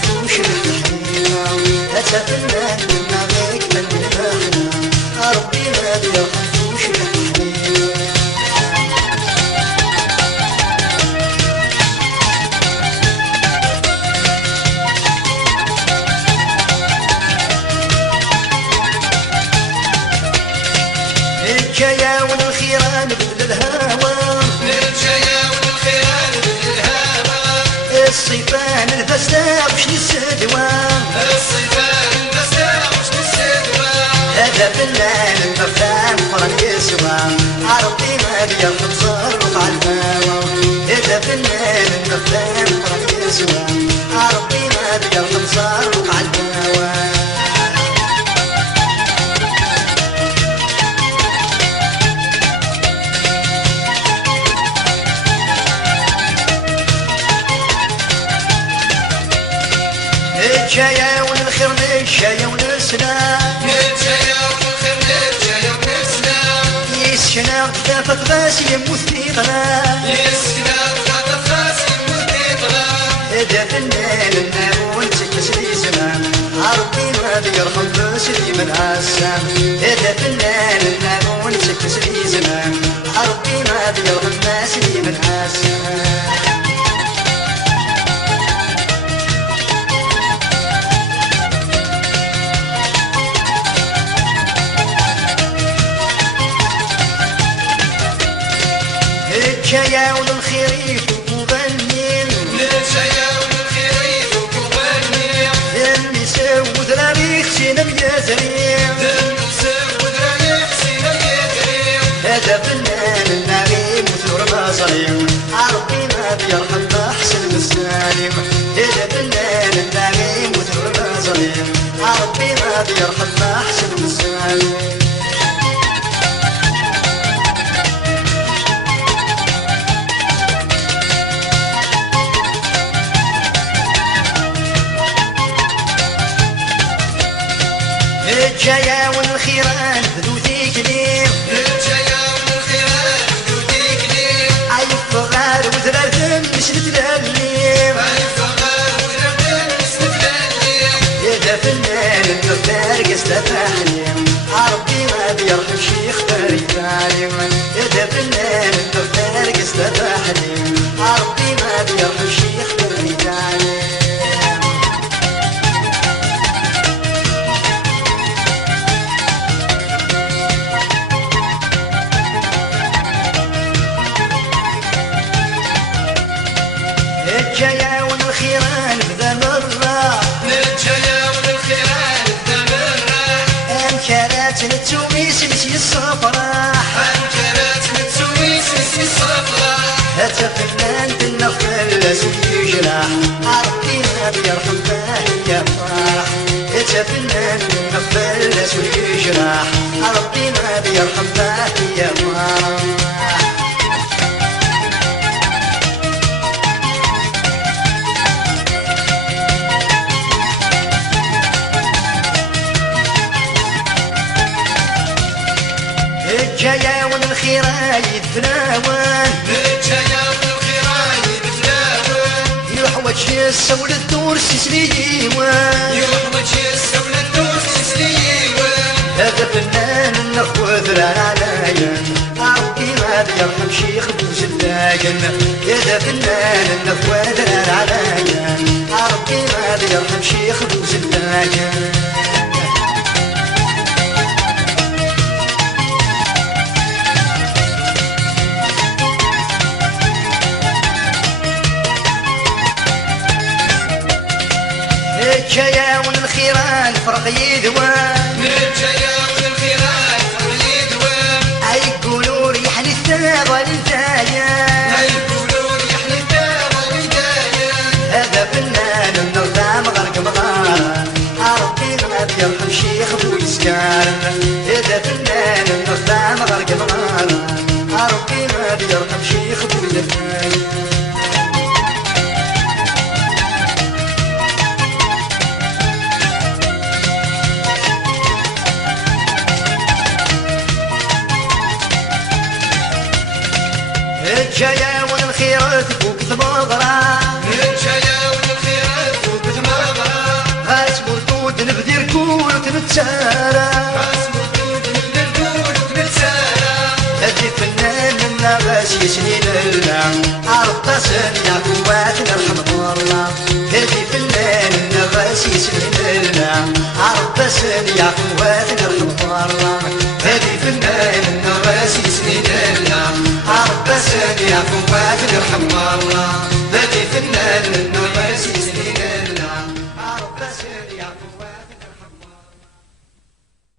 يخفوش الحنينة أتفنن منا غيك من المحنة ربي ما بيخفوش الحنينة الجيا والخيران بدل الهوى الجيا والخيران بدل الهوى الصيفان الفسدة وش السدوى الصيفان الفسدة وش السدوى هذا فنان المفهام قرن يسوى عربي ما بيرحم صاروخ على الهوى هذا فنان المفهام قرن يسوى عربي ما بيرحم صاروخ على الهوى الجاية والخير للجاية ونسلام الجيا والخير للجيا ونسلام يسكنا قدافة غاسي يموت في ظلام يسكنا وقت خاسي مديطنا هذا فنان النابون تكس لي زمان عربي ما بيرحم بسلي من عسام هذا فنان النابون تكس لي زمان عربي ما بيرحم بسلي من عسام الجاية والخير وغنين الجيا والخير وغني اللي سوى ذراري خشينا بيازرين المسود رايح سينا يدري هذا فنان النعيم وثور مصريم عربي ما بيرحم بحسن بالسالم هذا فنان النعيم وثور مصريم عربي ما بيرحم بحسن بالسالم الجاية والخيران بدو ذيكليم الجيا والخيران بدوديك ليه عيف غار وذرار ذم مش نتلاليم الفقر ودردن مستفلالي هذا فنان النفار قصده تحليم عربي ما بيرحم شيخ باري تعليم هذا فنان النفار قصده تحليم عربي ما بيرحم شيخ باري تعليم الجاية والخيران بذا مرة الجيا والخيران دمرة انكرات التوميس نسي الصفراح أنكرت متسويس نسي الصفرة هذا فنان بالنخل لازم يجرح عربي ما بيرحم به يا فرح هذا فنان بالنخل لازم يجرح عربي ما بيرحم به يا فرح الجاية والخيران يتناول الجيا والخيران يتلاون يحوج السول الدور سيسلي ديوان يحمد يسول الدور تسليوان هذا فنان النخوة ذرار عليا عربي ما بيرحم شيخ بوزلاقن هذا فنان النخوة ذرار عليا عربي ما بيرحم شيخ بوزلاقن الجاية والخيران فرق يدوان الجيا والخيران فريدوان يقولوا ريح للثابة للدايا يقولون يحلى الدار والهدايا هذا فنان النظام غرق مغارة عربي ما بيرحم شيخ بويسكان هذا فنان النظام غرق مغارة عربي ما بيرحم شيخ بويسكان تسارى راس مردود من القول ومنسارة هذي فنان النغاس يسني لنا عرقص يا قوات نرحم الله هذي فنان النغاس يسني لنا عرقص يا قوات نرحم الله هذي فنان النغاس يسني لنا عرقص يا قوات نرحم الله